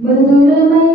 मधुरमय